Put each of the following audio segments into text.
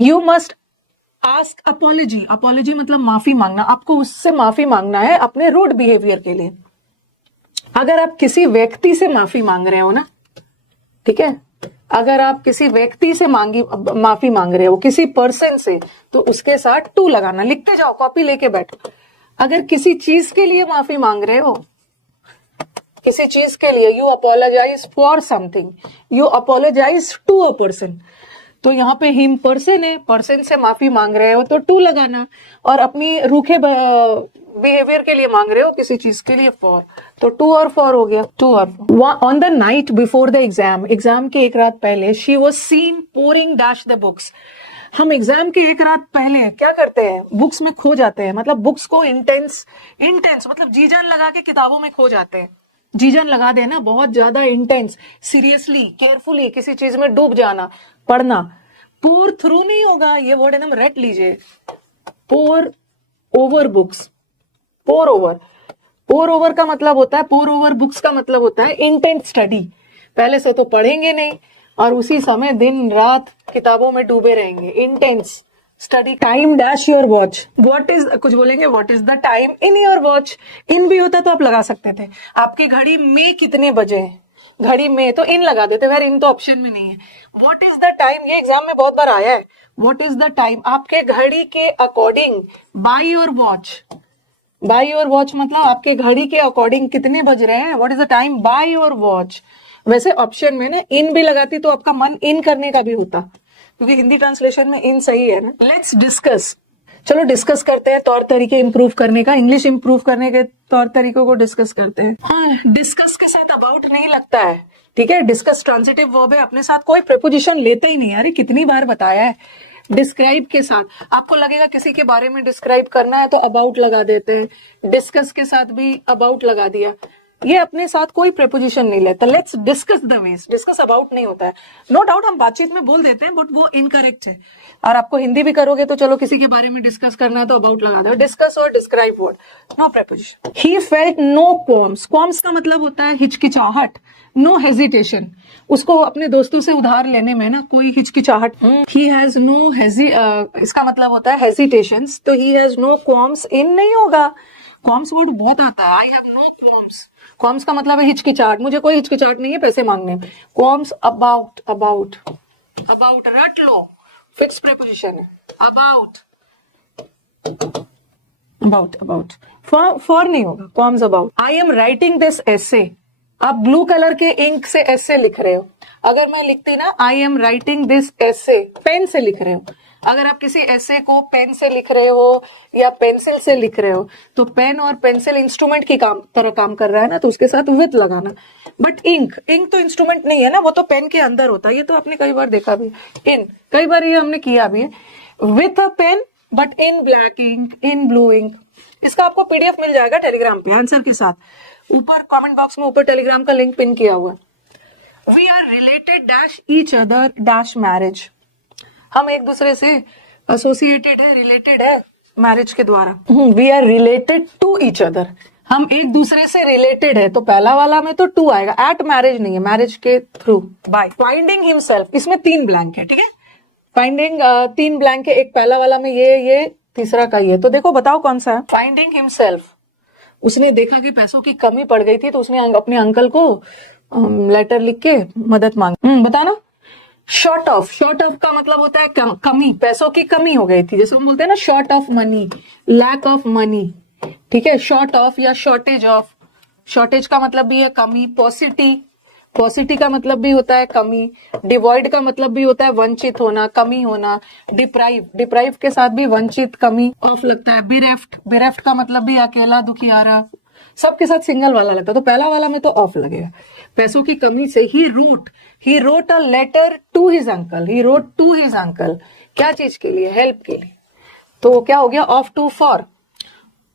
You must ask apology, apology मतलब माफी मांगना, आपको उससे माफी मांगना है अपने रूड बिहेवियर के लिए। अगर आप किसी व्यक्ति से माफी मांग रहे हो ना, ठीक है, अगर आप किसी व्यक्ति से माफी मांग रहे हो, किसी पर्सन से, तो उसके साथ टू लगाना, लिखते जाओ, कॉपी लेके बैठो। अगर किसी चीज के लिए माफी मांग रहे हो, किसी चीज के लिए, you apologize for something, you apologize to a person, तो यहाँ पे हिम पर्सन है, पर्सन से माफी मांग रहे हो तो टू लगाना, और अपनी रूखे बिहेवियर के लिए मांग रहे हो किसी चीज के लिए फॉर, तो टू और फॉर हो गया, टू और। On the night before the exam, exam के एक रात पहले, she was seen pouring dash the books. हम एग्जाम के एक रात पहले क्या करते हैं, बुक्स में खो जाते हैं, मतलब बुक्स को इंटेंस मतलब जी जान लगा के किताबों में खो जाते हैं। जी जान लगा देना, बहुत ज्यादा इंटेंस, सीरियसली, केयरफुली किसी चीज में डूब जाना, पढ़ना। पोर थ्रू नहीं होगा, ये वर्ड एकदम रट लीजिए, पोर ओवर बुक्स, पोर ओवर, पोर ओवर का मतलब होता है, पोर ओवर बुक्स का मतलब होता है इंटेंस स्टडी। पहले से तो पढ़ेंगे नहीं और उसी समय दिन रात किताबों में डूबे रहेंगे, intense study. Time dash your watch, what is, कुछ बोलेंगे what is the time in your watch, इन भी होता तो आप लगा सकते थे, आपकी घड़ी में कितने बजे हैं, घड़ी में तो इन लगा देते, फिर इन तो ऑप्शन में नहीं है। व्हाट इज द टाइम, ये एग्जाम में बहुत बार आया है, व्हाट इज द टाइम, आपके घड़ी के according, by your watch, by your watch मतलब आपके घड़ी के अकॉर्डिंग कितने बज रहे हैं, what is the time by your watch. वैसे ऑप्शन में ना इन भी लगाती तो आपका मन इन करने का भी होता, क्योंकि हिंदी ट्रांसलेशन में इन सही है ना। लेट्स डिस्कस, चलो डिस्कस करते हैं तौर तरीके इंप्रूव करने का, इंग्लिश इंप्रूव करने के तौर तरीकों को डिस्कस करते हैं। हाँ, डिस्कस के साथ अबाउट नहीं लगता है, ठीक है, डिस्कस ट्रांजिटिव वर्ब है, अपने साथ कोई प्रीपोजिशन लेते ही नहीं। अरे कितनी बार बताया है, डिस्क्राइब के साथ आपको लगेगा किसी के बारे में डिस्क्राइब करना है तो अबाउट लगा देते हैं, डिस्कस के साथ भी अबाउट लगा दिया, ये अपने साथ कोई प्रीपोजिशन नहीं लेता। Let's discuss the ways, discuss about नहीं होता है। नो डाउट हम बातचीत में बोल देते हैं, बट वो इनकरेक्ट है, और आपको हिंदी भी करोगे तो चलो किसी के बारे में डिस्कस करना है तो अबाउट लगा दो, डिस्कस और describe word, no preposition. He felt no qualms, qualms का मतलब होता है हिचकिचाहट, नो हेजिटेशन, उसको अपने दोस्तों से उधार लेने में ना कोई हिचकिचाहट। ही हैज नो इसका मतलब होता है हेजिटेशंस, तो ही हैज नो क्वाल्म्स इन नहीं होगा, क्वाल्म्स वर्ड बहुत आता है, I have no qualms, qualms का मतलब है हिचकिचाहट, मुझे कोई हिचकिचाहट नहीं है पैसे मांगने में। क्वाल्म्स अबाउट, अबाउट, अबाउट रट लो, फिक्स प्रीपोजिशन है, अबाउट, अबाउट, अबाउट, फॉर नहीं होगा, qualms about. I am writing this essay, आप ब्लू कलर के इंक से एसे लिख रहे हो, अगर मैं लिखती ना I am writing this essay, pen से लिख रहे हो, अगर आप किसी ऐसे को पेन से लिख रहे हो या पेंसिल से लिख रहे हो, तो पेन और पेंसिल इंस्ट्रूमेंट की तरह काम कर रहा है ना, तो उसके साथ विथ लगाना। बट इंक, इंक तो इंस्ट्रूमेंट नहीं है ना, वो तो पेन के अंदर होता है, ये तो आपने कई बार देखा भी, इन कई बार ये हमने किया भी है, with a pen but in black ink, in blue ink. इसका आपको पीडीएफ मिल जाएगा टेलीग्राम पे आंसर के साथ, ऊपर कमेंट बॉक्स में ऊपर टेलीग्राम का लिंक पिन किया हुआ है। We are related dash each other dash marriage, हम एक दूसरे से एसोसिएटेड है, रिलेटेड है मैरिज के द्वारा। We are related to each other, हम एक दूसरे से रिलेटेड है, तो पहला वाला में तो टू आएगा, एट मैरिज नहीं है, मैरिज के थ्रू, बाय। फाइंडिंग हिमसेल्फ, इसमें 3 ब्लैंक है, ठीक है, फाइंडिंग 3 ब्लैंक है, एक पहला वाला में ये तीसरा का ये, तो देखो बताओ कौन सा है। फाइंडिंग हिमसेल्फ, उसने देखा कि पैसों की कमी पड़ गई थी तो उसने अपने अंकल को लेटर लिख के मदद मांगी। बताना। शॉर्ट ऑफ, शॉर्ट ऑफ का मतलब होता है कमी, पैसों की कमी हो गई थी, जैसे हम बोलते हैं ना short of money, lack of money, ठीक है, शॉर्ट ऑफ या शॉर्टेज ऑफ, शॉर्टेज का मतलब भी है कमी, पॉसिटी, पॉसिटी का मतलब भी होता है कमी, डिवॉइड का मतलब भी होता है वंचित होना, कमी होना, डिप्राइव, डिप्राइव के साथ भी वंचित, कमी, ऑफ लगता है, बिरेफ्ट, बिरेफ्ट का मतलब भी अकेला, दुखियारा, सबके साथ सिंगल वाला लगता है, तो पहला वाला में तो ऑफ लगेगा। पैसों की कमी से he wrote a letter to his uncle, he wrote to his uncle, क्या चीज के लिए, हेल्प के लिए, तो क्या हो गया of to for,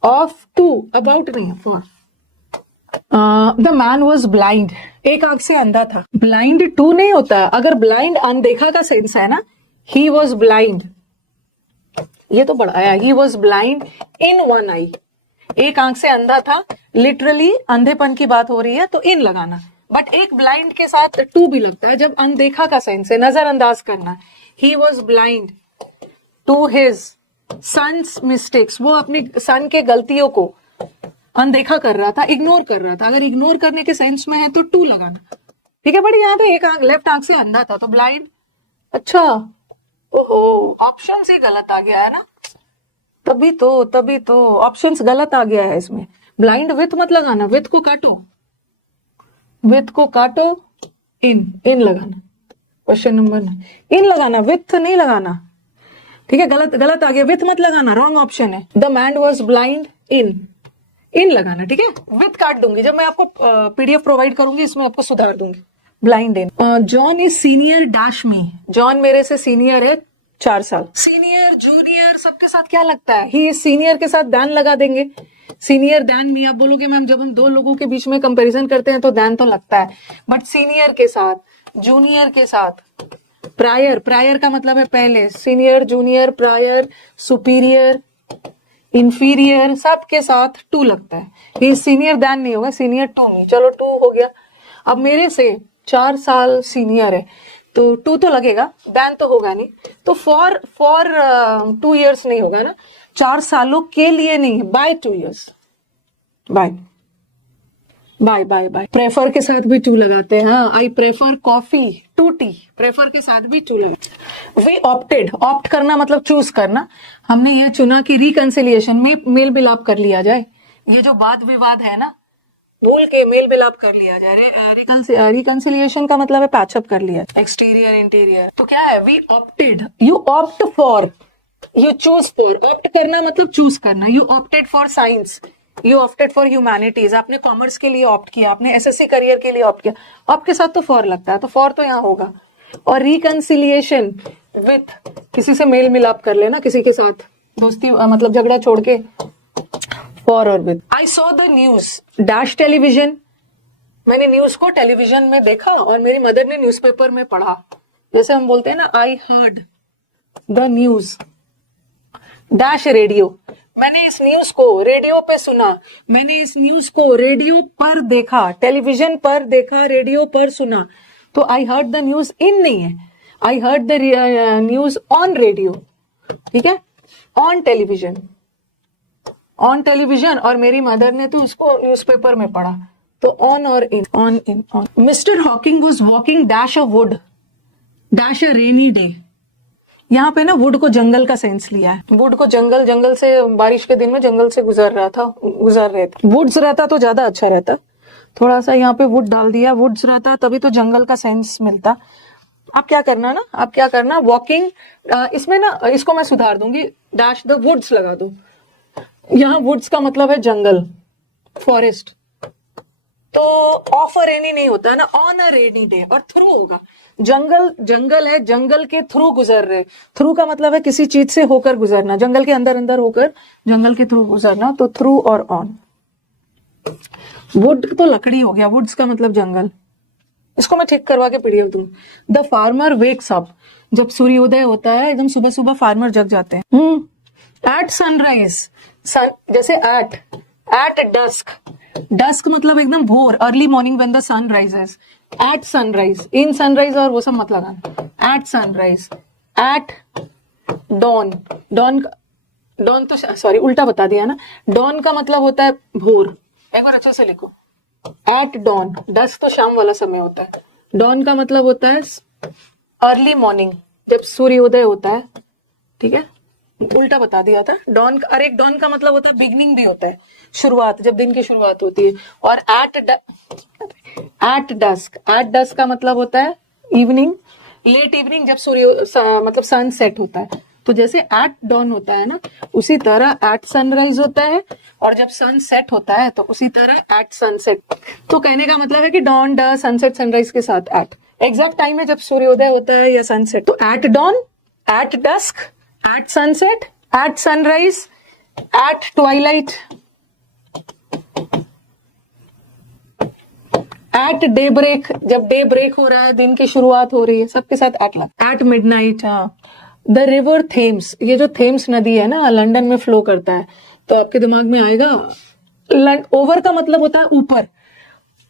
of to about नहीं है, for. The man was blind, एक आंख से अंधा था, ब्लाइंड टू नहीं होता, अगर ब्लाइंड अनदेखा का सेंस है ना, ही वॉज ब्लाइंड, ये तो बड़ा आया, he was blind in one eye, एक आंख से अंधा था, लिटरली अंधेपन की बात हो रही है तो इन लगाना, बट एक ब्लाइंड के साथ टू भी लगता है जब अनदेखा का सेंस है, नजरअंदाज करना। He was blind to his son's mistakes, वो अपनी सन के गलतियों को अनदेखा कर रहा था, इग्नोर कर रहा था। अगर इग्नोर करने के सेंस में है तो टू लगाना, ठीक है। बड़ी यहाँ पे एक आंख, लेफ्ट आंख से अंधा था तो ब्लाइंड। अच्छा, ओहो, ऑप्शन से गलत आ गया है ना, तभी तो ऑप्शंस गलत आ गया है इसमें। ब्लाइंड विथ मत लगाना, विथ को काटो, विथ को काटो, इन लगाना। क्वेश्चन नंबर 9 इन लगाना, विथ नहीं लगाना, ठीक है। गलत आ गया, विथ मत लगाना, रॉन्ग ऑप्शन है। द मैन वॉज ब्लाइंड इन लगाना, ठीक है। विथ काट दूंगी, जब मैं आपको पीडीएफ प्रोवाइड करूंगी इसमें आपको सुधार दूंगी। Blind in. John is senior dash me, John मेरे से सीनियर है 4 साल। सीनियर जूनियर सबके साथ क्या लगता है, ही इज सीनियर के साथ दैन लगा देंगे, सीनियर दैन मी। आप बोलोगे मैम जब हम दो लोगों के बीच में कंपैरिजन करते हैं तो दैन तो लगता है, बट सीनियर के साथ, जूनियर के साथ, प्रायर का मतलब है पहले, senior junior prior superior inferior सबके साथ टू लगता है। ये सीनियर दैन नहीं होगा, सीनियर टू मी, चलो टू हो गया। अब मेरे से 4 साल सीनियर है तो टू तो लगेगा, दैन तो होगा नहीं, तो फॉर 2 years नहीं होगा ना, 4 सालों के लिए नहीं, बाय 2 years, बाय। प्रेफर के साथ भी टू लगाते हैं, I prefer coffee to tea, prefer के साथ भी टू लगाते। वे ऑप्टेड, ऑप्ट करना मतलब चूज करना, हमने ये चुना कि रिकंसिलिएशन में मेल मिलाप कर लिया जाए। ये जो वाद विवाद है ना, भूल के मेल मिलाप कर लिया जाए। रिकंसिलिएशन का मतलब है पैचअप कर लिया, एक्सटीरियर इंटीरियर। तो क्या है, we opted, you opt for, you choose for, opt करना मतलब चूज करना। You opted for science, you opted for humanities, आपने कॉमर्स के लिए ऑप्ट किया, आपने एसएससी करियर के लिए ऑप्ट किया, ऑप्ट के साथ तो फॉर लगता है, तो फॉर तो यहाँ होगा। और रिकंसिलिएशन विथ, किसी से मेल मिलाप कर लेना, किसी के साथ दोस्ती मतलब झगड़ा छोड़ के, फॉर और with. I saw the news dash television, मैंने न्यूज को टेलीविजन में देखा और मेरी मदर ने न्यूज़पेपर में पढ़ा। जैसे हम बोलते हैं ना, I heard the news dash radio, मैंने इस न्यूज को रेडियो पे सुना, मैंने इस न्यूज को रेडियो पर देखा, टेलीविजन पर देखा, रेडियो पर सुना। तो I heard the news in नहीं है, I heard the news on radio, ठीक है, ऑन टेलीविजन, ऑन टेलीविजन, और मेरी मदर ने तो उसको न्यूज़पेपर में पढ़ा, तो ऑन और in, on in on. Mister Hawking was walking dash a wood dash a rainy day, यहाँ पे ना वुड को जंगल का सेंस लिया है। वुड को जंगल से, बारिश के दिन में जंगल से गुजर रहे थे। वुड्स रहता तो ज्यादा अच्छा रहता, थोड़ा सा यहाँ पे वुड डाल दिया, वुड्स रहता तभी तो जंगल का सेंस मिलता। आप क्या करना, वॉकिंग, इसमें ना इसको मैं सुधार दूंगी, डैश द वुड्स लगा दो। यहाँ वुड्स का मतलब है जंगल, फॉरेस्ट, तो ऑफ अ रेनी नहीं होता है ना, ऑन अ रेनी डे, और थ्रू होगा। जंगल है, जंगल के थ्रू गुजर रहे, थ्रू का मतलब है किसी चीज से होकर गुजरना, जंगल के अंदर होकर जंगल के थ्रू गुजरना, तो थ्रू और ऑन। वुड तो लकड़ी हो गया, वुड्स का मतलब जंगल। इसको मैं ठीक करवा के पीडीएफ दूं। द फार्मर वेक्स अप, जब सूर्योदय होता है एकदम सुबह सुबह फार्मर जग जाते हैं। एट सनराइज, जैसे एट डस्क मतलब एकदम भोर, early morning when the sun rises. At sunrise, in sunrise और वो सब मत लगाना। एट सनराइज, एट डॉन तो सॉरी उल्टा बता दिया ना, डॉन का मतलब होता है भोर, एक बार अच्छे से लिखो। एट डॉन, डस्क तो शाम वाला समय होता है, डॉन का मतलब होता है अर्ली मॉर्निंग, जब सूर्योदय होता है, ठीक है, उल्टा बता दिया था। डॉन का, अरे डॉन का मतलब होता है बिगनिंग भी होता है, शुरुआत, जब दिन की शुरुआत होती है। और एट डस्क का मतलब होता है इवनिंग, लेट इवनिंग, जब सूर्य मतलब सन सेट होता है। तो जैसे एट डॉन होता है ना, उसी तरह एट सनराइज होता है, और जब सन सेट होता है तो उसी तरह एट सनसेट। तो कहने का मतलब है कि डॉन, ड, सनसेट, सनराइज के साथ एट, एग्जैक्ट टाइम है जब सूर्योदय होता है या सनसेट। तो at dawn, at dusk, at sunset, at sunrise, at twilight, at daybreak, जब डे ब्रेक हो रहा है, दिन की शुरुआत हो रही है, सबके साथ एट लगा। एट मिडनाइट, हाँ। द रिवर थेम्स, ये जो थेम्स नदी है ना, लंदन में फ्लो करता है, तो आपके दिमाग में आएगा, ओवर का मतलब होता है ऊपर,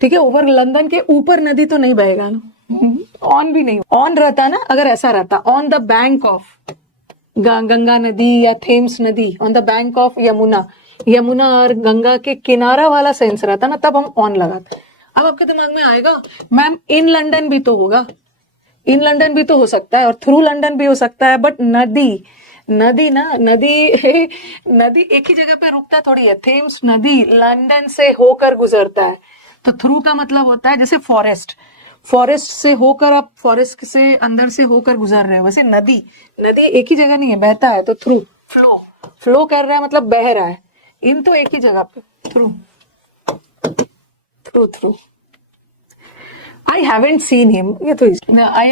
ठीक है, ओवर, लंदन के ऊपर नदी तो नहीं बहेगा ना, ऑन भी नहीं, ऑन रहता ना, अगर ऐसा रहता, on the bank of, Ganga नदी या थेम्स नदी, on the bank of Yamuna, Yamuna और गंगा के किनारा वाला सेंस रहता ना, तब हम ऑन लगाते। अब आपके दिमाग में आएगा मैम इन लंदन भी तो होगा, इन लंदन भी तो हो सकता है और थ्रू लंदन भी हो सकता है, बट नदी, नदी ना, नदी नदी एक ही जगह पे रुकता थोड़ी है। थेम्स नदी लंदन से होकर गुजरता है, तो थ्रू का मतलब होता है जैसे फॉरेस्ट, फॉरेस्ट से होकर आप फॉरेस्ट से अंदर से होकर गुजर रहे हो, वैसे नदी, नदी एक ही जगह नहीं है, बहता है, तो थ्रू, फ्लो, फ्लो कर रहा है मतलब बह रहा है। इन तो एक ही जगह पे, through, through, through. I haven't seen him, ये तो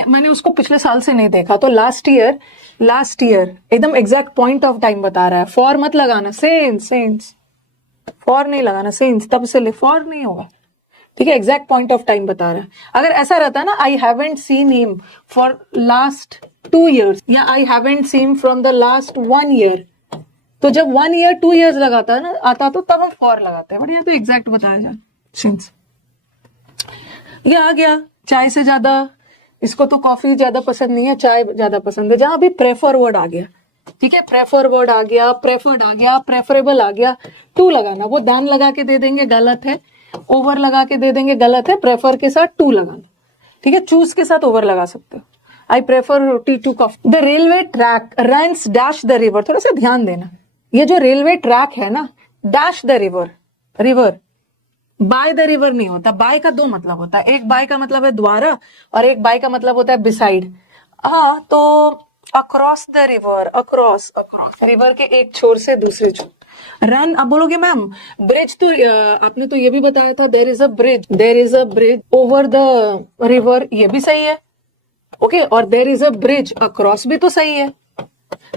मैंने उसको पिछले साल से नहीं देखा, तो लास्ट ईयर एकदम एग्जैक्ट पॉइंट ऑफ टाइम बता रहा है। फॉर मत लगाना, सेंस, फॉर नहीं लगाना, सेंस तब से ले, फॉर नहीं होगा, ठीक है, एग्जैक्ट पॉइंट ऑफ टाइम बता रहा है। अगर ऐसा रहता ना, I haven't seen him for last 2 years या I haven't seen from the last 1 year, तो जब 1 year 2 years लगाता है ना, आता तो तब हम फॉर लगाते हैं, बट ये तो एग्जैक्ट बताया जाए, सिंस। ये आ गया चाय से ज्यादा, इसको तो कॉफी ज्यादा पसंद नहीं है, चाय ज्यादा पसंद है। जहां भी प्रेफर वर्ड आ गया, ठीक है, प्रेफर वर्ड आ गया, प्रेफर्ड आ गया, प्रेफरेबल आ गया, टू लगाना। वो दैन लगा के दे देंगे, गलत है। ओवर लगा के दे देंगे, गलत है। प्रेफर के साथ टू लगाना, ठीक है। चूज के साथ ओवर लगा सकते हो। I prefer tea to coffee. The railway track runs dash the river, थोड़ा सा ध्यान देना, ये जो रेलवे ट्रैक है ना, dash the river, river by the river नहीं होता। बाय का 2 मतलब होता है, एक बाय का मतलब है द्वारा और एक बाय का मतलब होता है बिसाइड। हाँ, तो across the river, across river के एक छोर से दूसरे छोर। रन, अब बोलोगे मैम ब्रिज, तो आपने तो ये भी बताया था, there is a bridge over the river, ये भी सही है, ओके। और there is a bridge across भी तो सही है।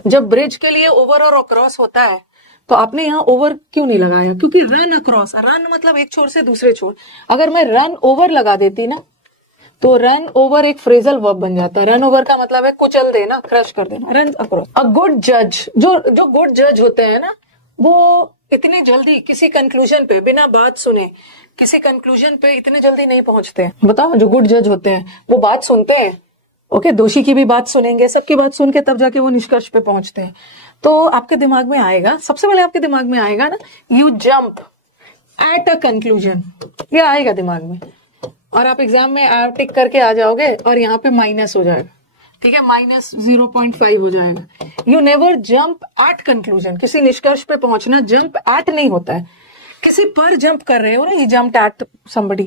जब ब्रिज के लिए ओवर और अक्रॉस होता है तो आपने यहाँ ओवर क्यों नहीं लगाया? क्योंकि रन अक्रॉस, रन मतलब एक छोर से दूसरे छोर। अगर मैं रन ओवर लगा देती ना, तो रन ओवर एक फ्रेजल वर्ब बन जाता है। रन ओवर का मतलब है कुचल देना, क्रश कर देना। Run across. अ गुड जज, जो गुड जज होते हैं ना, वो इतनी जल्दी किसी कंक्लूजन पे, बिना बात सुने किसी कंक्लूजन पे इतने जल्दी नहीं पहुंचते। बताओ, जो गुड जज होते हैं वो बात सुनते हैं, ओके, दोषी की भी बात सुनेंगे, सबकी बात सुन के तब जाके वो निष्कर्ष पे पहुंचते हैं। तो आपके दिमाग में आएगा, सबसे पहले आपके दिमाग में आएगा ना, you jump at a conclusion, ये आएगा दिमाग में। और आप एग्जाम में टिक करके आ जाओगे और यहाँ पे माइनस हो जाएगा, ठीक है, माइनस 0.5 हो जाएगा। You never jump eight conclusion, किसी निष्कर्ष पे पहुंचना जंप एट नहीं होता है। किसी पर जंप कर रहे हो ना, ये jump at somebody,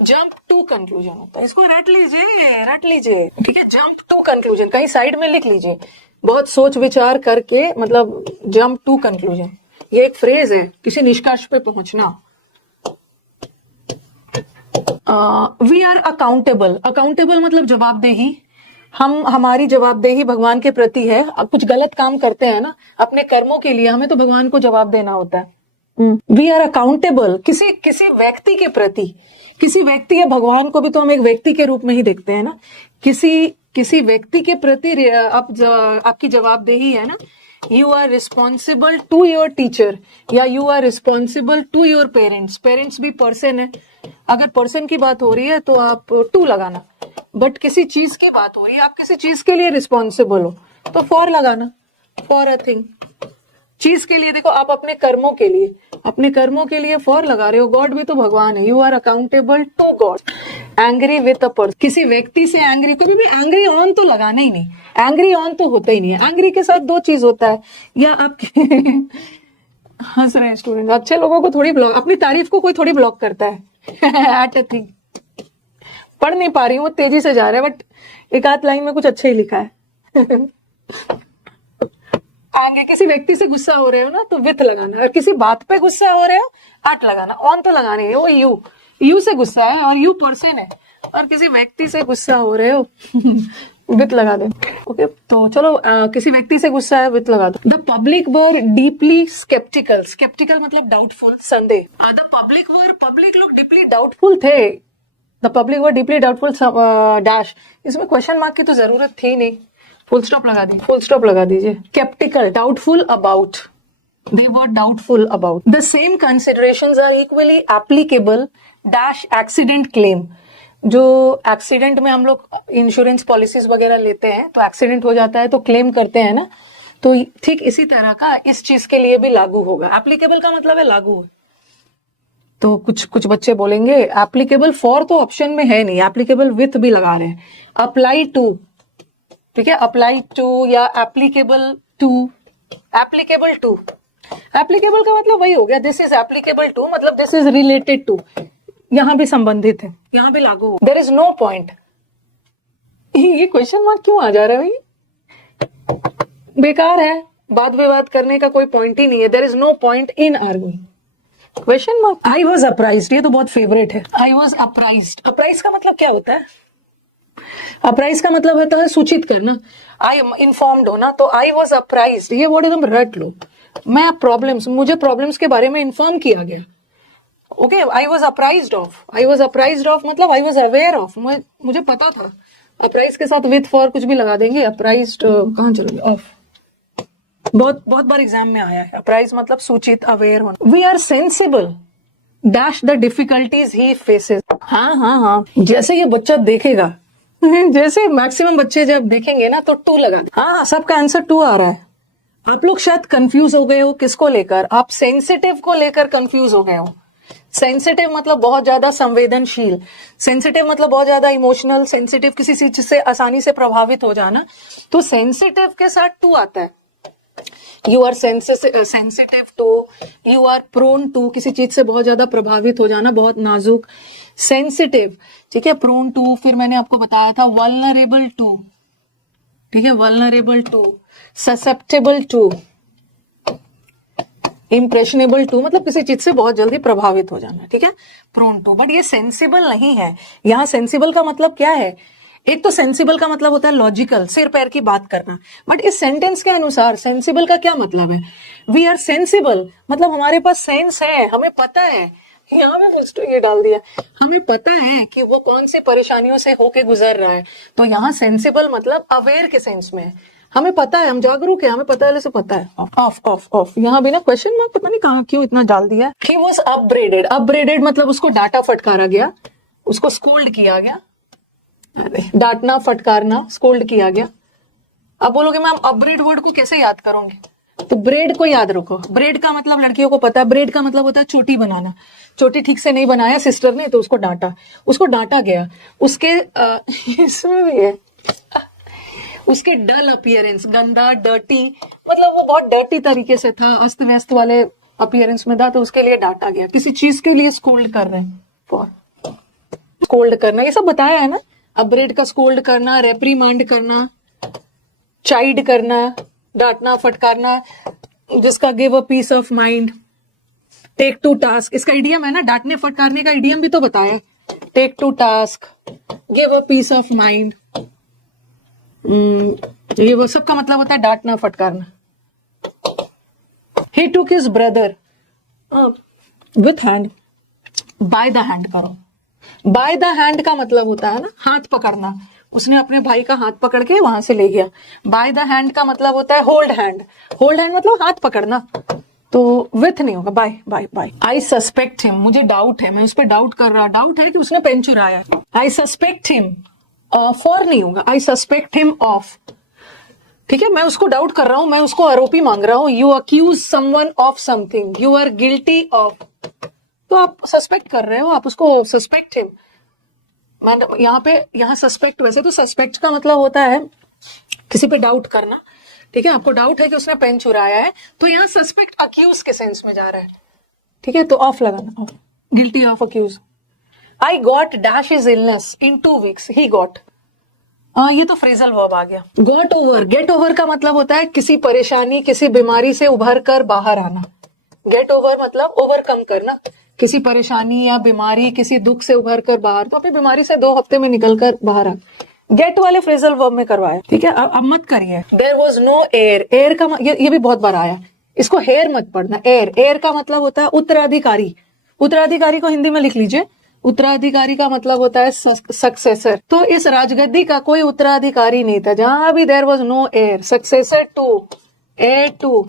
jump to conclusion होता है। इसको रट लीजिए, ठीक है, जंप टू कंक्लूजन कहीं साइड में लिख लीजिए, बहुत सोच विचार करके, मतलब जंप टू कंक्लूजन, ये एक फ्रेज है, किसी निष्कर्ष पे पहुंचना। वी आर अकाउंटेबल, अकाउंटेबल मतलब जवाबदेही। हम, हमारी जवाबदेही भगवान के प्रति है। अब कुछ गलत काम करते हैं ना अपने कर्मों के लिए, हमें तो भगवान को जवाब देना होता है। वी आर अकाउंटेबल किसी व्यक्ति के प्रति, किसी व्यक्ति या भगवान को भी तो हम एक व्यक्ति के रूप में ही देखते हैं ना। किसी व्यक्ति के प्रति आपकी जवाबदेही है ना। You are responsible to your teacher या you are responsible to your parents. Parents भी पर्सन है, अगर पर्सन की बात हो रही है तो आप टू लगाना, बट किसी चीज की बात हो रही है, आप किसी चीज के लिए रिस्पॉन्सिबल हो तो फॉर लगाना, फॉर अ थिंग। चीज के लिए देखो, आप अपने कर्मों के लिए फॉर लगा रहे हो। गॉड भी तो भगवान है, you are accountable to God. Angry with a person, किसी व्यक्ति से एंग्री, कभी भी एंग्री ऑन तो लगाना ही नहीं, एंग्री ऑन तो होता ही नहीं है। एंग्री के साथ 2 चीज होता है, या आपके हंस रहे हैं स्टूडेंट, अच्छे लोगों को थोड़ी ब्लॉक, अपनी तारीफ को कोई थोड़ी ब्लॉक करता है। एट अ थिंग, पढ़ नहीं पा रही हूँ, तेजी से जा रहा है, बट एक आध लाइन में कुछ अच्छा ही लिखा है। आगे किसी व्यक्ति से गुस्सा हो रहे हो ना तो विथ लगाना, और किसी बात पे गुस्सा हो रहे हो एट लगाना। ऑन तो लगानी है, वो यू से गुस्सा है और यू पर्सन है, और किसी व्यक्ति से गुस्सा हो रहे हो विथ लगा दो, ओके। तो चलो, किसी व्यक्ति से गुस्सा है, विथ लगा दो। The public were deeply sceptical, sceptical मतलब डाउटफुल, संदेह। द पब्लिक लोग डीपली डाउटफुल थे, the public were deeply doubtful dash. इसमें क्वेश्चन मार्क की तो जरूरत थी नहीं, फुल स्टॉप लगा दीजिए। Sceptical, doubtful about, they were doubtful about. The same considerations are equally applicable dash accident claim. जो एक्सीडेंट में हम लोग इंश्योरेंस पॉलिसीज वगैरह लेते हैं, तो एक्सीडेंट हो जाता है तो क्लेम करते हैं ना, तो ठीक इसी तरह का इस चीज के लिए भी लागू होगा। एप्लीकेबल का मतलब है लागू। तो कुछ बच्चे बोलेंगे एप्लीकेबल फॉर तो ऑप्शन में है नहीं, एप्लीकेबल विथ भी लगा रहे हैं। अप्लाई टू, ठीक है, अप्लाई टू या applicable to. Applicable to, applicable का मतलब वही हो गया, दिस इज एप्लीकेबल टू, मतलब दिस इज रिलेटेड टू, यहां भी संबंधित है, यहां भी लागू हो। There is no point. ये क्वेश्चन मार्क क्यों आ जा रहा है भाई, बेकार है, वाद विवाद करने का कोई पॉइंट ही नहीं है। There is no point in arguing. Question mark. I was apprised, ये तो बहुत फेवरेट है। आई वॉज अप्राइज्ड, अप्राइज का मतलब क्या होता है? अप्राइज का मतलब होता है सूचित करना, आई एम इन्फॉर्म्ड होना। तो आई वॉज अप्राइज्ड, ये वर्ड एकदम रट लो। मैं प्रॉब्लम्स, मुझे प्रॉब्लम्स के बारे में इन्फॉर्म किया गया। Okay, I was apprised of, I was apprised of मतलब आई वॉज अवेयर ऑफ, मुझे पता था। अप्राइज के साथ विथ फॉर कुछ भी लगा देंगे। अप्राइज्ड कहां चलोगे, ऑफ। बहुत बार एग्जाम में आया है। अप्राइज मतलब सूचित, अवेयर होना। We are sensible dash the difficulties he faces. हाँ, जैसे ये बच्चा देखेगा जैसे मैक्सिमम बच्चे जब देखेंगे ना तो टू लगा। हाँ, सबका आंसर टू आ रहा है। आप लोग शायद कंफ्यूज हो गए हो, किसको लेकर? आप सेंसिटिव को लेकर कंफ्यूज हो गए हो। सेंसिटिव मतलब बहुत ज्यादा संवेदनशील, सेंसिटिव मतलब बहुत ज्यादा इमोशनल, सेंसिटिव किसी चीज से आसानी से प्रभावित हो जाना। तो सेंसिटिव के साथ टू आता है। You are sensitive to, you are prone to, किसी चीज से बहुत ज्यादा प्रभावित हो जाना, बहुत नाजुक, सेंसिटिव, ठीक है, प्रोन टू। फिर मैंने आपको बताया था वल्नरेबल टू, ठीक है, vulnerable to, susceptible to, impressionable to, मतलब किसी चीज से बहुत जल्दी प्रभावित हो जाना, ठीक है, प्रोन टू। बट ये सेंसिबल नहीं है। यहां सेंसिबल का मतलब क्या है? एक तो सेंसिबल का मतलब होता है लॉजिकल, सिर पैर की बात करना। बट इस सेंटेंस के अनुसार सेंसिबल का क्या मतलब है? वी आर सेंसिबल मतलब हमारे पास सेंस है, हमें पता है। यहाँ पे ये डाल दिया, हमें पता है कि वो कौन सी परेशानियों से होके गुजर रहा है। तो यहाँ सेंसिबल मतलब अवेयर के सेंस में है, हमें पता है, हम जागरूक है, हमें पता है, से पता है। ऑफ ऑफ ऑफ, यहाँ भी ना क्वेश्चन मार्क पता नहीं कहाँ क्यों इतना डाल दिया। ही वॉज अपब्रेडेड, अपब्रेडेड मतलब उसको डांटा फटकारा गया, उसको स्कोल्ड किया गया। अरे डांटना, फटकारना, स्कोल्ड किया गया। अब बोलोगे मैम अपब्रेड वर्ड को कैसे याद करोगे? तो ब्रेड को याद रखो। ब्रेड का मतलब लड़कियों को पता है, ब्रेड का मतलब होता है चोटी बनाना। चोटी ठीक से नहीं बनाया सिस्टर ने तो उसको डांटा, उसको डांटा गया। उसके इसमें भी है, उसके डल अपीयरेंस, गंदा, डर्टी, मतलब वो बहुत डर्टी तरीके से था, अस्त व्यस्त वाले अपीयरेंस में था, तो उसके लिए डांटा गया। किसी चीज के लिए स्कोल्ड कर रहे हैं, फॉर स्कोल्ड करना, ये सब बताया है ना। अपब्रेड का स्कोल्ड करना, रेप्रीमांड करना, चाइड करना, डांटना, फटकारना, जिसका give a piece of mind, take to task, इसका इडियम है ना, डांटने फटकारने का इडियम भी तो बताया। Take to task, give a piece of mind, ये वो सब का मतलब होता है डांटना फटकारना। He took his brother with hand, by the hand करो। बाय द हैंड का मतलब होता है ना हाथ पकड़ना, उसने अपने भाई का हाथ पकड़ के वहां से ले गया। बाय द हैंड का मतलब होता है होल्ड हैंड, होल्ड हैंड मतलब हाथ पकड़ना, तो विथ नहीं होगा, by by by. I suspect him, मुझे डाउट है, मैं उस पर डाउट कर रहा, डाउट है कि उसने पेन चुराया। आई सस्पेक्ट हिम, फॉर नहीं होगा, आई सस्पेक्ट हिम ऑफ, ठीक है, मैं उसको डाउट कर रहा हूं, मैं उसको आरोपी मांग रहा हूं। You accuse someone of something, you are guilty of, तो आप सस्पेक्ट कर रहे हो, आप उसको सस्पेक्ट हिम। यहाँ सस्पेक्ट, वैसे तो सस्पेक्ट का मतलब होता है किसी पे डाउट करना, ठीक है, आपको डाउट है कि उसने पेन चुराया है, तो यहाँ सस्पेक्ट अक्यूज के सेंस में जा रहा है, ठीक है, तो ऑफ लगाना, of, guilty of accuse. I got dash his illness in 2 weeks, he got, ये तो फ्रेजल वर्ब आ गया। गॉट ओवर, गेट ओवर का मतलब होता है किसी परेशानी, किसी बीमारी से उभर कर बाहर आना। गेट ओवर मतलब ओवरकम करना, किसी परेशानी या बीमारी, किसी दुख से उभर कर बाहर, तो अपनी बीमारी से 2 हफ्ते में निकल कर बाहर आ। गेट वाले फ्रेजल वर्ब में करवाया, ठीक है, अब मत करिए। There was no heir, heir का ये भी बहुत बार आया, इसको हेयर मत पढ़ना। एयर, एयर का मतलब होता है उत्तराधिकारी, उत्तराधिकारी को हिंदी में लिख लीजिए, उत्तराधिकारी का मतलब होता है सक्सेसर। तो इस राजगद्दी का कोई उत्तराधिकारी नहीं था, जहां भी there was no heir, successor to, heir to,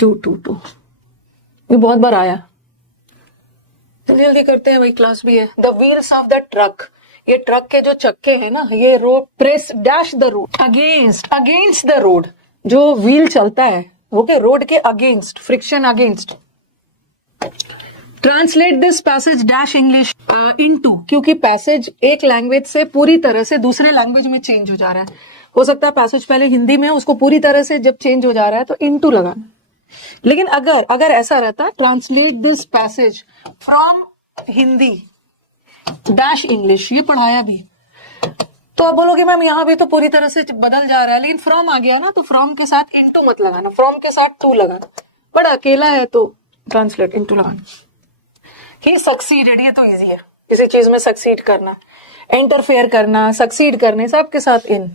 to, ये बहुत बार आया। जल्दी जल्दी करते हैं, वही क्लास भी है। The wheels of the truck, ये ट्रक के जो चक्के हैं ना, ये road press dash the road, against, against the road, जो व्हील चलता है वो के रोड के against, friction against. Translate this passage dash English into, क्योंकि पैसेज एक लैंग्वेज से पूरी तरह से दूसरे लैंग्वेज में चेंज हो जा रहा है। हो सकता है पैसेज पहले हिंदी में है, उसको पूरी तरह से जब चेंज हो जा रहा है तो इनटू लगाना। लेकिन अगर ऐसा रहता, translate this passage from Hindi dash English, ये पढ़ाया भी, तो आप बोलोगे मैम यहाँ भी तो पूरी तरह से बदल जा रहा है, लेकिन फ्रॉम आ गया ना, तो फ्रॉम के साथ इनटू मत लगाना, फ्रॉम के साथ टू लगाना। बट अकेला है तो ट्रांसलेट इनटू लगाना। ही सक्सीडेड, ये तो इजी है, किसी चीज में सक्सीड करना, इंटरफेयर करना, सक्सीड करने, सबके साथ इन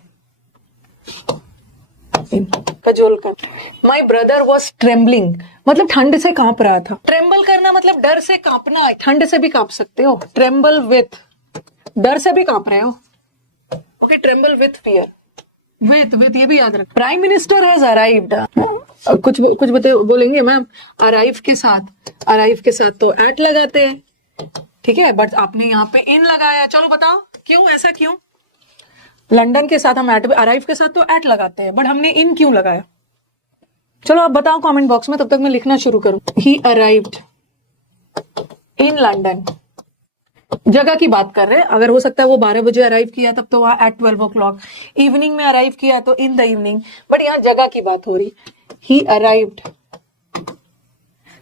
कजोल कर। माई ब्रदर वॉज ट्रेम्बलिंग, मतलब ठंड से कांप रहा था। ट्रेम्बल करना मतलब डर से कांपना, ठंड से भी कांप सकते हो। ट्रेम्बल विथ, डर से भी कांप रहे हो। Okay, tremble with fear, with ये भी याद रख। प्राइम मिनिस्टर हैज अराइव्ड, कुछ बोलेंगे मैम अराइव के साथ तो एट लगाते हैं, ठीक है, बट आपने यहाँ पे इन लगाया। चलो बताओ क्यों, ऐसा क्यों? लंदन के साथ हम एट, अराइव के साथ तो एट लगाते हैं, बट हमने इन क्यों लगाया? चलो आप बताओ कमेंट बॉक्स में, तब तक मैं लिखना शुरू करूं। ही अराइव्ड इन लंदन, जगह की बात कर रहे हैं। अगर हो सकता है वो 12 बजे अराइव किया तब तो वहां एट 12 o'clock, इवनिंग में अराइव किया तो इन द इवनिंग, बट यहाँ जगह की बात हो रही। ही अराइव्ड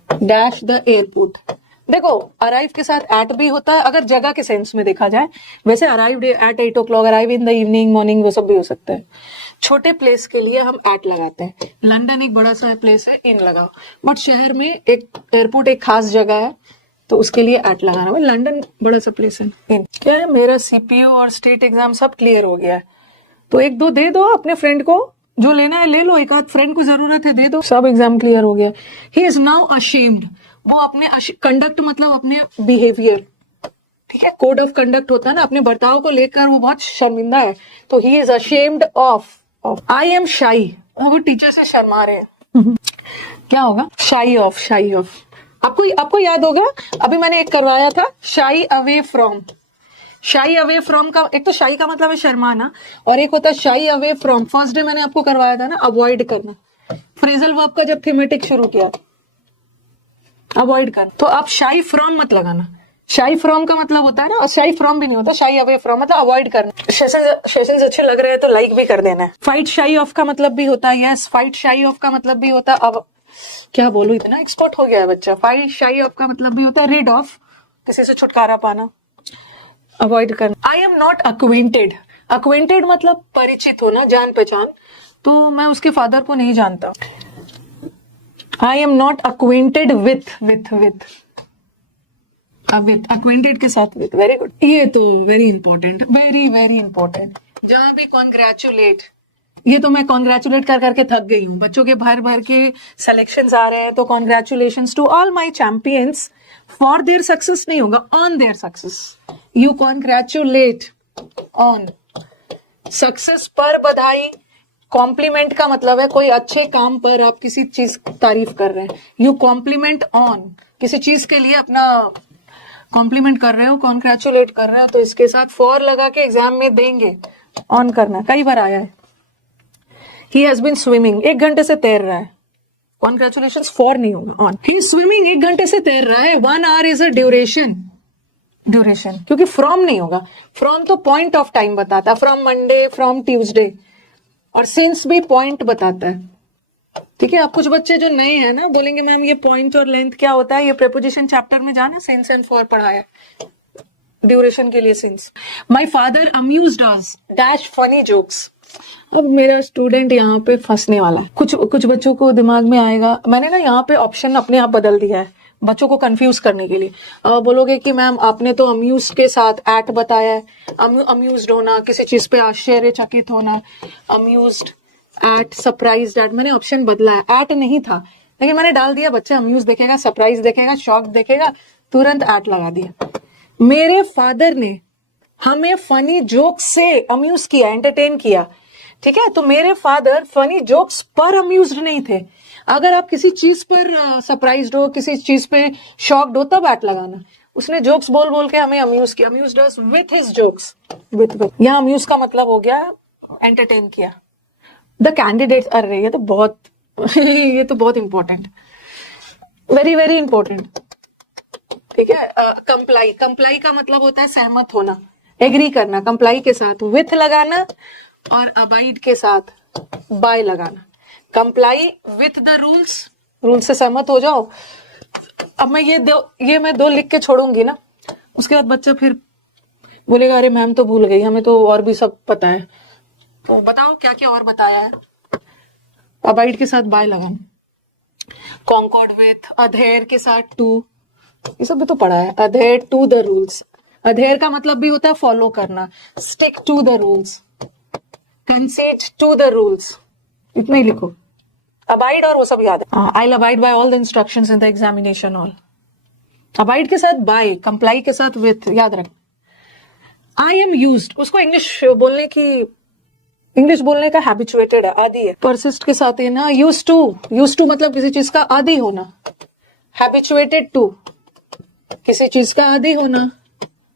डैश द एयरपोर्ट। देखो अराइव के साथ एट भी होता है अगर जगह के सेंस में देखा जाए, वैसे arrived at 8 o'clock, arrive in the evening, morning, वो सब भी हो सकता है। छोटे प्लेस के लिए हम एट लगाते हैं। लंदन एक बड़ा सा प्लेस है, इन लगाओ, बट शहर में एक एयरपोर्ट एक खास जगह है तो उसके लिए एट लगाना। भाई लंदन बड़ा सा प्लेस है, इन। क्या है, मेरा सीपीयू और स्टेट एग्जाम सब क्लियर हो गया है, तो एक दो दे दो अपने फ्रेंड को, जो लेना है ले लो, एक आध फ्रेंड को जरूरत है दे दो, सब एग्जाम क्लियर हो गया। ही इज नाउ अशेम्ड, वो अपने कंडक्ट मतलब अपने बिहेवियर, ठीक है, कोड ऑफ कंडक्ट होता है ना, अपने बर्ताव को लेकर वो बहुत शर्मिंदा है, तो he is ashamed of. I am शाई, वो टीचर से शर्मा रहे हैं। क्या होगा? शाई ऑफ। आपको याद होगा, अभी मैंने एक करवाया था, shy away from. Shy away from का एक तो शाई का मतलब है शर्माना, और एक होता है shy away from. First day मैंने आपको करवाया था ना, अवॉइड करना। फ्रेजल वर्ब का जब थीमेटिक शुरू किया, अवॉइड करना, तो आप शाई फ्रॉम मत लगाना। शाई फ्रॉम का मतलब होता है ना, और शाई फ्रॉम भी नहीं होता, शाई अवे फ्रॉम मतलब अवॉइड करना। सेशंस अच्छे लग रहे हैं तो लाइक भी कर देना है। फाइट शाई ऑफ का मतलब भी होता है, यस, फाइट शाई ऑफ का मतलब भी होता है, अब क्या बोलूं, इतना एक्सपर्ट हो गया है बच्चा। फाइट शाई ऑफ का मतलब भी होता है रिड ऑफ, किसी से छुटकारा पाना, अवॉइड करना। I am not acquainted, acquainted मतलब परिचित होना, जान पहचान, तो मैं उसके फादर को नहीं जानता। I am not acquainted with acquainted के साथ विथ, वेरी गुड। ये तो वेरी इंपॉर्टेंट, वेरी इंपॉर्टेंट। जहां भी कॉन्ग्रेचुलेट, ये तो मैं कॉन्ग्रेचुलेट कर करके थक गई हूँ। बच्चों के भर के सिलेक्शंस आ रहे हैं, तो congratulations to all my champions for their success नहीं होगा, on their success. You congratulate on success पर बधाई। कॉम्प्लीमेंट का मतलब है कोई अच्छे काम पर आप किसी चीज तारीफ कर रहे हैं। यू कॉम्प्लीमेंट ऑन, किसी चीज के लिए अपना कॉम्प्लीमेंट कर रहे हो, कॉन्ग्रेचुलेट कर रहे हो, तो इसके साथ फॉर लगा के एग्जाम में देंगे, ऑन करना। कई बार आया है। ही हैज बीन स्विमिंग, 1 घंटे से तैर रहा है, कॉन्ग्रेचुलेशंस फॉर नहीं होगा, ऑन। ही स्विमिंग, 1 घंटे से तैर रहा है, 1 hour इज अ ड्यूरेशन, क्योंकि फ्रॉम नहीं होगा। फ्रॉम तो पॉइंट ऑफ टाइम बताता है, फ्रॉम मंडे, फ्रॉम ट्यूसडे, और सिंस भी पॉइंट बताता है, ठीक है। आप कुछ बच्चे जो नए हैं ना, बोलेंगे मैम ये पॉइंट और लेंथ क्या होता है, ये प्रेपोजिशन चैप्टर में जाना, सिंस एंड फॉर पढ़ाया, ड्यूरेशन के लिए since. My father amused us dash funny jokes. अब मेरा स्टूडेंट यहाँ पे फंसने वाला है। कुछ बच्चों को दिमाग में आएगा, मैंने ना यहाँ पे ऑप्शन अपने आप बदल दिया है बच्चों को कंफ्यूज करने के लिए। बोलोगे कि मैम आपने तो अम्यूज के साथ एट बताया है, अम्यूज्ड होना, किसी चीज पे आश्चर्यचकित होना, अम्यूज्ड एट, सरप्राइज्ड एट, मैंने ऑप्शन बदला है। एट नहीं था, लेकिन मैंने डाल दिया, बच्चा अम्यूज देखेगा, सरप्राइज देखेगा, शॉक देखेगा, तुरंत एट लगा दिया। मेरे फादर ने हमें फनी जोक से अम्यूज किया, एंटरटेन किया, ठीक है। तो मेरे फादर फनी जोक्स पर अम्यूज्ड नहीं थे। अगर आप किसी चीज पर सरप्राइज्ड हो, किसी चीज पे शॉक्ड हो, तब एट लगाना। उसने जोक्स बोल बोल के हमें अम्यूज किया, amused us with his jokes, with. यहाँ अम्यूज का मतलब हो गया एंटरटेन किया, द कैंडिडेट्स, अरे ये तो बहुत ये तो बहुत इंपॉर्टेंट, वेरी वेरी इंपॉर्टेंट, ठीक है। कंप्लाई, कंप्लाई का मतलब होता है सहमत होना, एग्री करना, कंप्लाई के साथ विथ लगाना और अबाइड के साथ बाय लगाना। Comply with the rules, rule से सहमत हो जाओ। अब मैं ये मैं दो लिख के छोड़ूंगी ना, उसके बाद बच्चा फिर बोलेगा अरे मैम तो भूल गई, हमें तो और भी सब पता है। तो बताओ क्या क्या और बताया है। अबाइड के साथ बाय लगाना, कॉन्कॉर्ड विथ, अधेयर के साथ टू, ये सब भी तो पढ़ा है। Adhere to the rules, adhere का मतलब भी होता है फॉलो करना, stick to the rules, concede to the rules, इतना ही लिखो। अबाइड और वो सब याद है। I abide by all the instructions in the examination all. Abide के साथ बाय, कंप्लाई के साथ विथ, याद रख। आई एम यूज्ड, उसको इंग्लिश बोलने का हैबिचुएटेड है, आदि है। परसिस्ट के साथ है ना यूज टू मतलब किसी चीज का आदि होना, हैबिचुएटेड टू किसी चीज का आदि होना,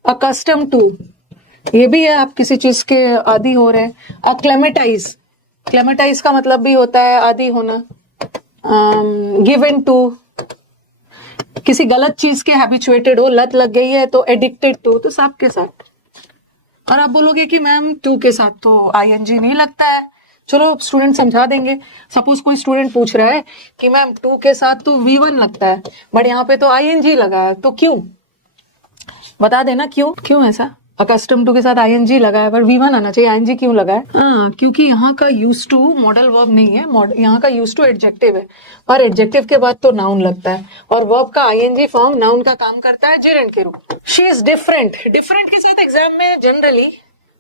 अकस्टम टू ये भी है आप किसी चीज के आदि हो रहे हैं। अक्लेमेटाइज, क्लेमेटाइज का मतलब भी होता है आदि होना। गिवन टू किसी गलत चीज के हैबिचुएटेड हो, लत लग गई है तो एडिक्टेड टू, तो सब के साथ। और आप बोलोगे कि मैम टू के साथ तो आईएनजी नहीं लगता है, चलो स्टूडेंट समझा देंगे। सपोज कोई स्टूडेंट पूछ रहा है कि मैम टू के साथ तो V1 लगता है बट यहाँ पे तो आईएनजी लगा है, तो क्यों, बता देना क्यों ऐसा। अकस्टम टू के साथ आईएनजी लगा है पर V1 आना चाहिए, आईएनजी क्यों लगा है? क्योंकि यहाँ का यूज टू मॉडल वर्ब नहीं है, यहाँ का यूज टू एडजेक्टिव है और एडजेक्टिव के बाद तो नाउन लगता है और वर्ब का आईएनजी फॉर्म नाउन का काम करता है जेरेंड के रूप। शी इज डिफरेंट, डिफरेंट के साथ एग्जाम में जनरली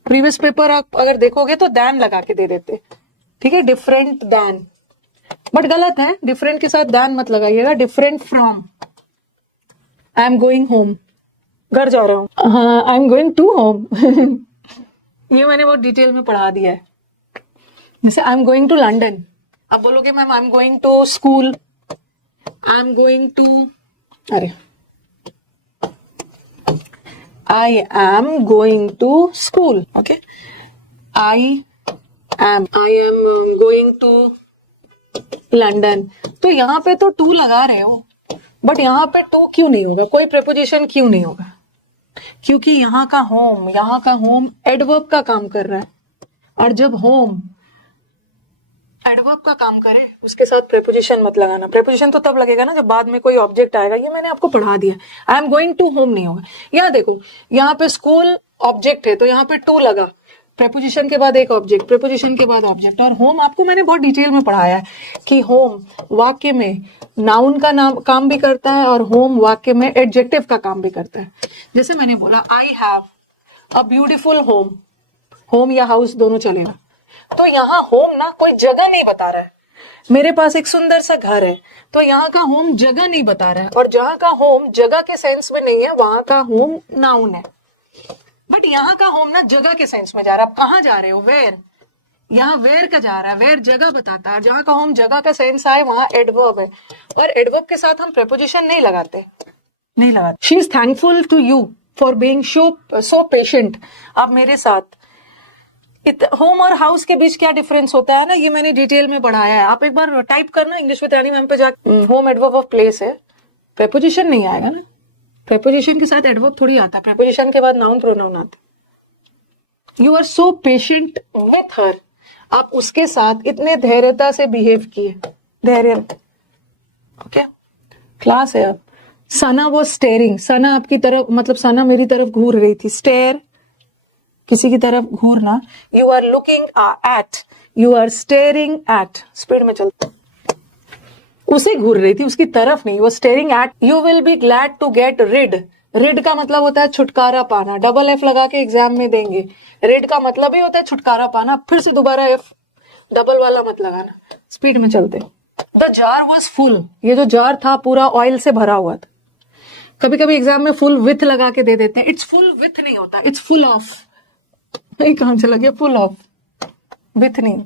प्रीवियस पेपर आप अगर देखोगे तो दैन लगा के दे देते, ठीक है, डिफरेंट दैन, बट गलत है, डिफरेंट के साथ दैन मत लगाइएगा। Different from, I am going home, घर जा रहा हूँ, I am going to home ये मैंने बहुत डिटेल में पढ़ा दिया है। जैसे I am going to London, अब बोलोगे ma'am I am going to school, I am going to, अरे I am going to school, okay, I am going to London, तो यहाँ पे तो टू लगा रहे हो बट यहाँ पे टू क्यों नहीं होगा, कोई प्रेपोजिशन क्यों नहीं होगा? क्योंकि यहाँ का होम एडवर्ब का काम कर रहा है और जब होम एडवर्ब का काम करे उसके साथ प्रेपोजिशन मत लगाना। प्रेपोजिशन तो तब लगेगा ना जब बाद में कोई ऑब्जेक्ट आएगा, ये मैंने आपको पढ़ा दिया। I am going to home नहीं होगा। यहाँ देखो, यहाँ पे स्कूल ऑब्जेक्ट है तो यहाँ पे टू लगा, प्रेपोजिशन के बाद एक ऑब्जेक्ट, प्रेपोजिशन के बाद ऑब्जेक्ट। और होम आपको मैंने बहुत डिटेल में पढ़ाया है कि होम वाक्य में नाउन का नाम काम भी करता है और होम वाक्य में एडजेक्टिव का काम भी करता है। जैसे मैंने बोला I have a beautiful home, home या हाउस दोनों चलेगा। तो यहाँ होम ना कोई जगह नहीं बता रहा है, मेरे पास एक सुंदर सा घर है, तो यहाँ का होम जगह नहीं बता रहा है, और जहाँ का होम जगह के सेंस में नहीं है वहां का होम नाउन है। बट यहाँ का होम ना जगह के सेंस में जा रहा है। आप कहाँ जा रहे हो, वेयर, यहाँ वेयर का जा रहा है, वेयर जगह बताता है, जहाँ का होम जगह का सेंस आए वहां एडवर्ब है, और एडवर्ब के साथ हम प्रेपोजिशन नहीं लगाते। She is thankful to you for being so patient. आप मेरे साथ, होम और हाउस के बीच क्या डिफरेंस होता है ना, ये मैंने डिटेल में पढ़ाया है। आप एक बार टाइप करना इंग्लिश विद रानी मैम पे जाकर, होम एडवर्ब ऑफ प्लेस है, प्रेपोजिशन नहीं आएगा ना, प्रेपोजिशन के साथ एडवर्ब थोड़ी आता है, प्रेपोजिशन के बाद नाउन प्रोनाउन आता है। You are so patient with her, आप उसके साथ इतने धैर्यता से बिहेव किए, धैर्य, ओके, क्लास है। अब सना वो स्टेयरिंग, सना आपकी तरफ, मतलब सना मेरी तरफ घूर रही थी, स्टेयर किसी की तरफ घूरना, you are looking at, you are staring at, speed में चलते, उसे घूर रही थी, उसकी तरफ नहीं, वो staring at. You will be glad to get rid, rid का मतलब होता है छुटकारा पाना, डबल एफ लगा के एग्जाम में देंगे। रिड का मतलब ही होता है छुटकारा पाना, फिर से दोबारा एफ डबल वाला मत लगाना, स्पीड में चलते। द जार वॉज फुल, ये जो जार था पूरा ऑयल से भरा हुआ था। कभी कभी एग्जाम में फुल विथ लगा के दे देते हैं, इट्स फुल विथ नहीं होता, इट्स फुल ऑफ, नहीं कहां से लगे, फुल ऑफ, विथ नहीं।